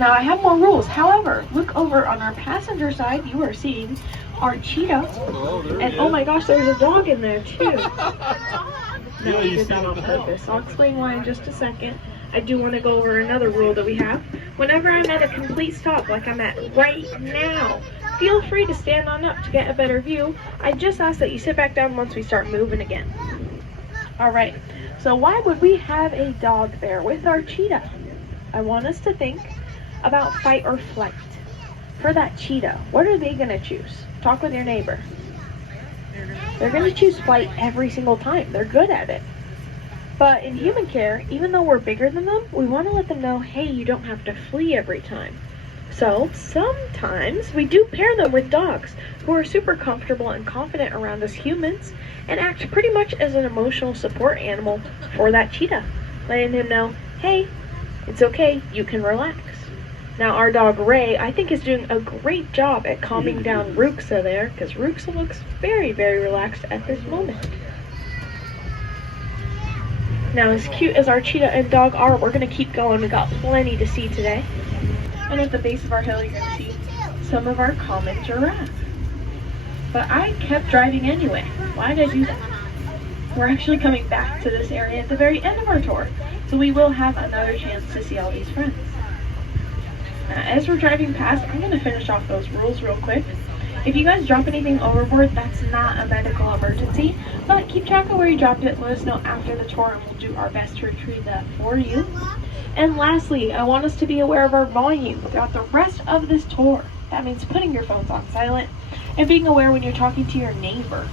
Now I have more rules. However, look over on our passenger side. You are seeing our cheetah. And oh my gosh, there's a dog in there too. No, I did that on purpose. I'll explain why in just a second. I do want to go over another rule that we have. Whenever I'm at a complete stop, like I'm at right now, feel free to stand on up to get a better view. I just ask that you sit back down once we start moving again. Alright, so why would we have a dog there with our cheetah? I want us to think about fight or flight. For that cheetah, what are they going to choose? Talk with your neighbor. They're going to choose flight every single time. They're good at it. But in human care, even though we're bigger than them, we want to let them know, hey, you don't have to flee every time. So sometimes we do pair them with dogs who are super comfortable and confident around us humans and act pretty much as an emotional support animal for that cheetah, letting him know, hey, it's okay, you can relax. Now our dog Ray, I think, is doing a great job at calming down Ruxa there, because Ruxa looks very, very relaxed at this moment. Now, as cute as our cheetah and dog are, we're going to keep going. We've got plenty to see today. And at the base of our hill, you're going to see some of our common giraffe. But I kept driving anyway. Why did I do that? We're actually coming back to this area at the very end of our tour, so we will have another chance to see all these friends. Now, as we're driving past, I'm going to finish off those rules real quick. If you guys drop anything overboard, that's not a medical emergency, but keep track of where you dropped it. Let us know after the tour, and we'll do our best to retrieve that for you. And lastly, I want us to be aware of our volume throughout the rest of this tour. That means putting your phones on silent and being aware when you're talking to your neighbor.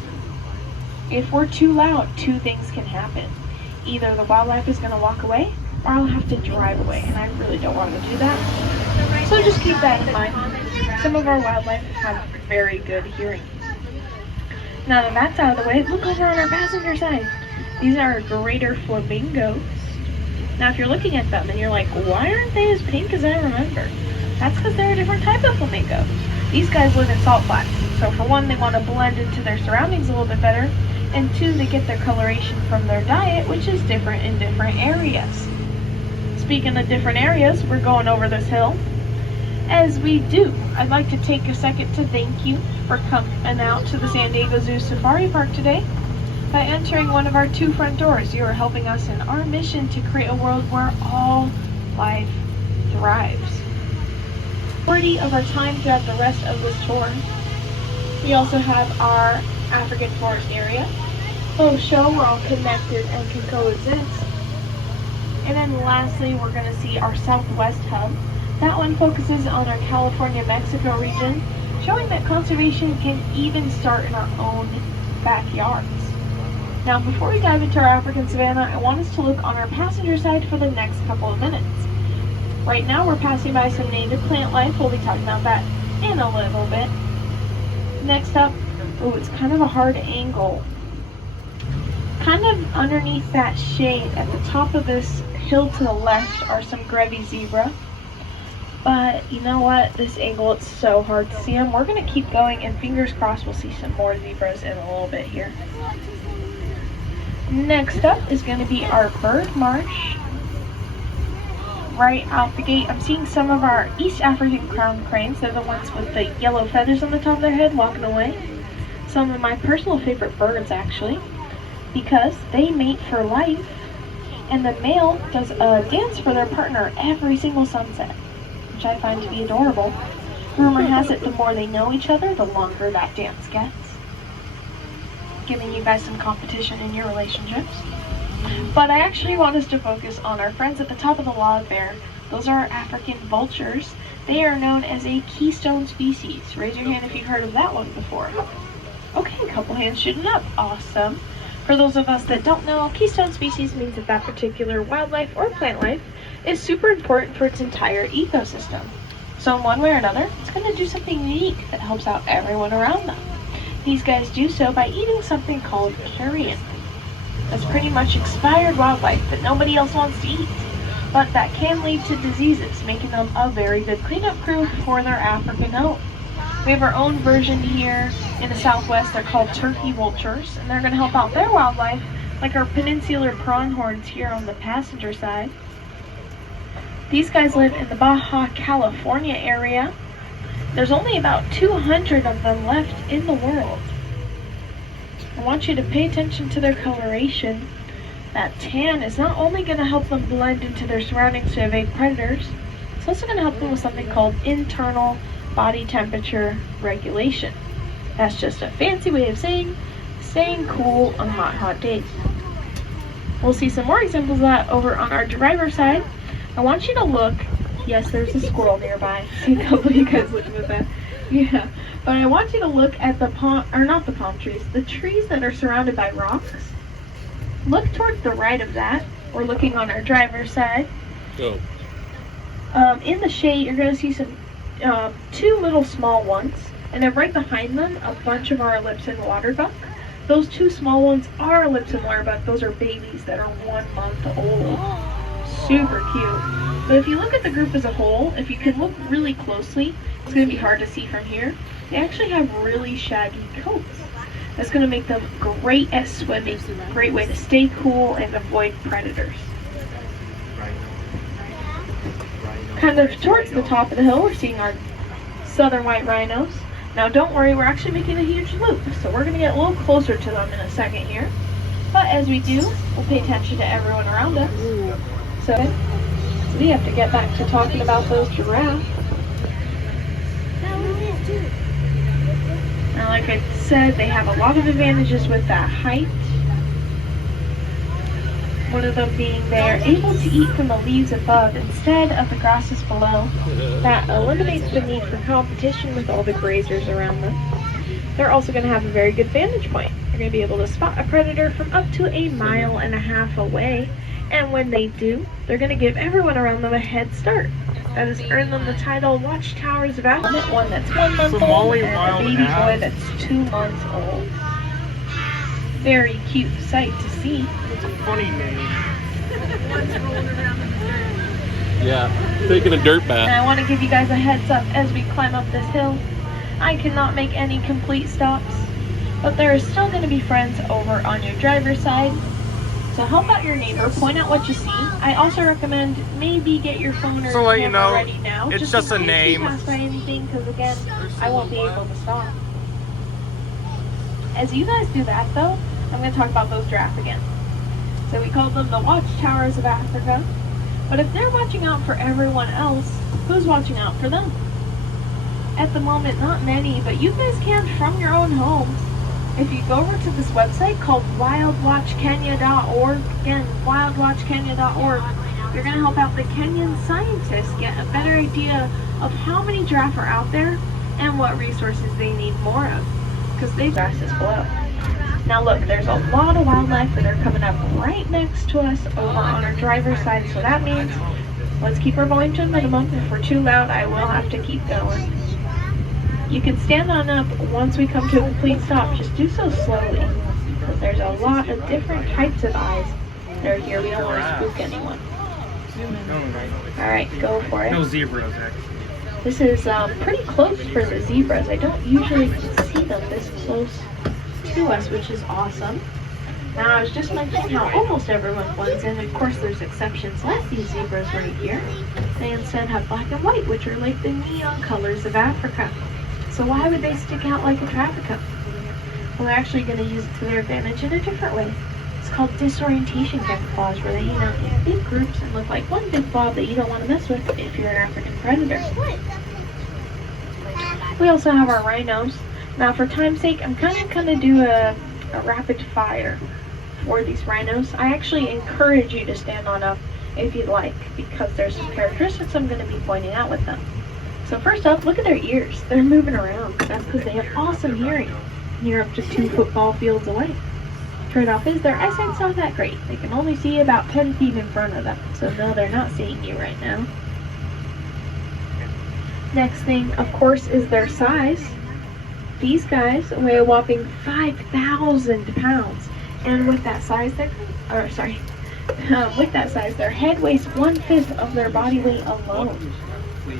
If we're too loud, two things can happen. Either the wildlife is going to walk away, or I'll have to drive away, and I really don't want to do that. So just keep that in mind. Some of our wildlife have very good hearing. Now that that's out of the way, look over on our passenger side. These are greater flamingos. Now if you're looking at them and you're like, why aren't they as pink as I remember? That's because they're a different type of flamingo. These guys live in salt flats. So for one, they want to blend into their surroundings a little bit better. And two, they get their coloration from their diet, which is different in different areas. Speaking of different areas, we're going over this hill. As we do, I'd like to take a second to thank you for coming out to the San Diego Zoo Safari Park today. By entering one of our 2 front doors, you are helping us in our mission to create a world where all life thrives. Majority of our time throughout the rest of this tour, we also have our African forest area. It'll show we're all connected and can coexist. And then lastly, we're going to see our Southwest hub. That one focuses on our California-Mexico region, showing that conservation can even start in our own backyards. Now, before we dive into our African savanna, I want us to look on our passenger side for the next couple of minutes. Right now, we're passing by some native plant life. We'll be talking about that in a little bit. Next up, it's kind of a hard angle. Kind of underneath that shade at the top of this hill to the left are some Grevy zebra. But you know what? This angle, it's so hard to see them. We're going to keep going, and fingers crossed we'll see some more zebras in a little bit here. Next up is going to be our bird marsh. Right out the gate, I'm seeing some of our East African crowned cranes. They're the ones with the yellow feathers on the top of their head walking away. Some of my personal favorite birds, actually, because they mate for life, and the male does a dance for their partner every single sunset, which I find to be adorable. Rumor has it the more they know each other, the longer that dance gets. Giving you guys some competition in your relationships. But I actually want us to focus on our friends at the top of the log there. Those are African vultures. They are known as a keystone species. Raise your hand if you've heard of that one before. Okay, a couple hands shooting up. Awesome. For those of us that don't know, keystone species means that that particular wildlife or plant life is super important for its entire ecosystem. So in one way or another, it's going to do something unique that helps out everyone around them. These guys do so by eating something called carrion. That's pretty much expired wildlife that nobody else wants to eat, but that can lead to diseases, making them a very good cleanup crew for their African home. We have our own version here in the Southwest. They're called turkey vultures, and they're going to help out their wildlife, like our peninsular pronghorns here on the passenger side. These guys live in the Baja California area. There's only about 200 of them left in the world. I want you to pay attention to their coloration. That tan is not only going to help them blend into their surroundings to evade predators, it's also going to help them with something called internal body temperature regulation. That's just a fancy way of saying staying cool on hot, hot days. We'll see some more examples of that over on our driver's side. I want you to look. Yes, there's a squirrel nearby. I see a couple of you guys looking at that. Yeah, but I want you to look at the palm trees, the trees that are surrounded by rocks. Look towards the right of that. We're looking on our driver's side. Oh. In the shade, you're going to see some two little small ones, and then right behind them, a bunch of our ellipsin waterbuck. Those two small ones are ellipsin waterbuck. Those are babies that are 1 month old. Super cute. But if you look at the group as a whole, if you can look really closely, it's going to be hard to see from here. They actually have really shaggy coats. That's going to make them great at swimming. Great way to stay cool and avoid predators. Kind of towards the top of the hill, we're seeing our southern white rhinos. Now don't worry, we're actually making a huge loop, so we're going to get a little closer to them in a second here. But as we do, we'll pay attention to everyone around us. So we have to get back to talking about those giraffes. Now, like I said, they have a lot of advantages with that height. One of them being they're able to eat from the leaves above instead of the grasses below. That eliminates the need for competition with all the grazers around them. They're also going to have a very good vantage point. They're going to be able to spot a predator from up to 1.5 miles away. And when they do, they're going to give everyone around them a head start. That has earned them the title Watchtowers of Africa. One that's 1 month old and a baby boy that's 2 months old. Very cute sight to see. It's a funny name. Yeah, taking a dirt bath. And I want to give you guys a heads up as we climb up this hill. I cannot make any complete stops, but there are still going to be friends over on your driver's side. So help out your neighbor, point out what you see. I also recommend maybe get your phone or camera ready now. It's just a name. Pass by anything, because again, I won't be able to stop. As you guys do that though, I'm going to talk about those giraffe again. So we called them the Watchtowers of Africa. But if they're watching out for everyone else, who's watching out for them? At the moment, not many, but you guys can from your own homes. If you go over to this website called wildwatchkenya.org, again, wildwatchkenya.org, you're going to help out the Kenyan scientists get a better idea of how many giraffe are out there and what resources they need more of, because they've grasses below. Now look, there's a lot of wildlife that are coming up right next to us over on our driver's side, so that means let's keep our volume to a minimum. If we're too loud, I will have to keep going. You can stand on up once we come to a complete stop. Just do so slowly, because there's a lot of different types of eyes that are here. We don't want to spook anyone. Alright, go for it. No zebras, actually. This is pretty close for the zebras. I don't usually see them this close to us, which is awesome. Now, I was just mentioning how almost everyone blends in. Of course, there's exceptions like these zebras right here. They instead have black and white, which are like the neon colors of Africa. So why would they stick out like a traffic cone? Well, they're actually going to use it to their advantage in a different way. It's called disorientation camouflage, where they hang out in big groups and look like one big blob that you don't want to mess with if you're an African predator. We also have our rhinos. Now, for time's sake, I'm kind of going to do a rapid fire for these rhinos. I actually encourage you to stand on up if you'd like, because there's some characteristics I'm going to be pointing out with them. So first up, look at their ears. They're moving around. That's because they have awesome hearing. You're up to 2 football fields away. Trade-off is their eyesight's not that great. They can only see about 10 feet in front of them. So no, they're not seeing you right now. Next thing, of course, is their size. These guys weigh a whopping 5,000 pounds. And with that size, their head weighs 1/5 of their body weight alone.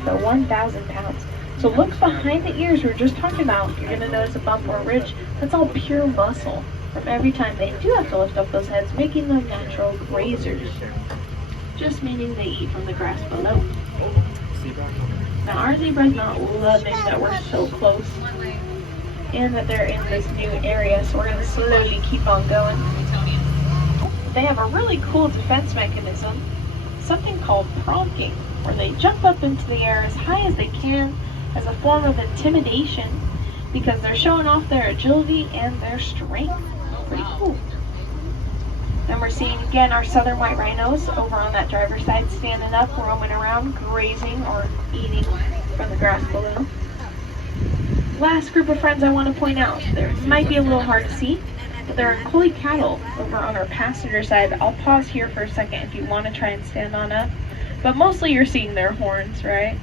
So 1,000 pounds. So look behind the ears we were just talking about. You're going to notice a bump or a ridge. That's all pure muscle from every time they do have to lift up those heads, making them natural grazers. just meaning they eat from the grass below. Zebra. Now our zebra's not loving that we're so close and that they're in this new area, so we're going to slowly keep on going. They have a really cool defense mechanism, something called pronking, where they jump up into the air as high as they can as a form of intimidation because they're showing off their agility and their strength. Pretty cool. And we're seeing again our southern white rhinos over on that driver's side standing up, roaming around, grazing or eating from the grass below. Last group of friends I want to point out, there might be a little hard to see, but there are collie cattle over on our passenger side. I'll pause here for a second if you want to try and stand on up. But mostly you're seeing their horns, right?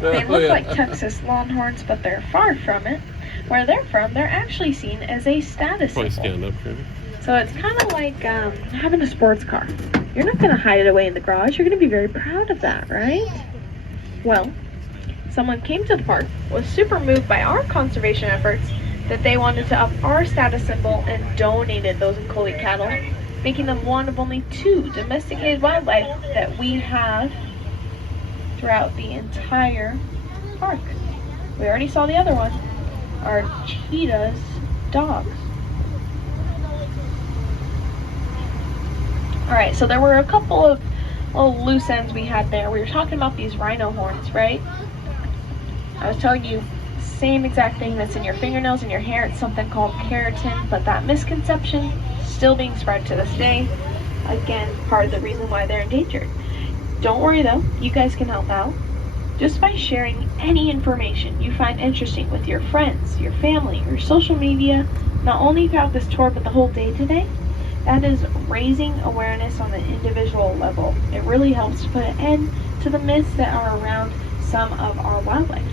They look like Texas Longhorns, but they're far from it. Where they're from, they're actually seen as a status Probably symbol. stand up, Kirby. So it's kind of like having a sports car. You're not going to hide it away in the garage. You're going to be very proud of that, right? Well, someone came to the park, was super moved by our conservation efforts, that they wanted to up our status symbol and donated those collie cattle, making them one of only 2 domesticated wildlife that we have throughout the entire park. We already saw the other one, our cheetah's dogs. Alright, so there were a couple of little loose ends we had there. We were talking about these rhino horns, right? I was telling you, same exact thing that's in your fingernails and your hair. It's something called keratin, but that misconception still being spread to this day. Again, part of the reason why they're endangered. Don't worry though, you guys can help out. Just by sharing any information you find interesting with your friends, your family, your social media, not only throughout this tour but the whole day today, that is raising awareness on an individual level. It really helps to put an end to the myths that are around some of our wildlife.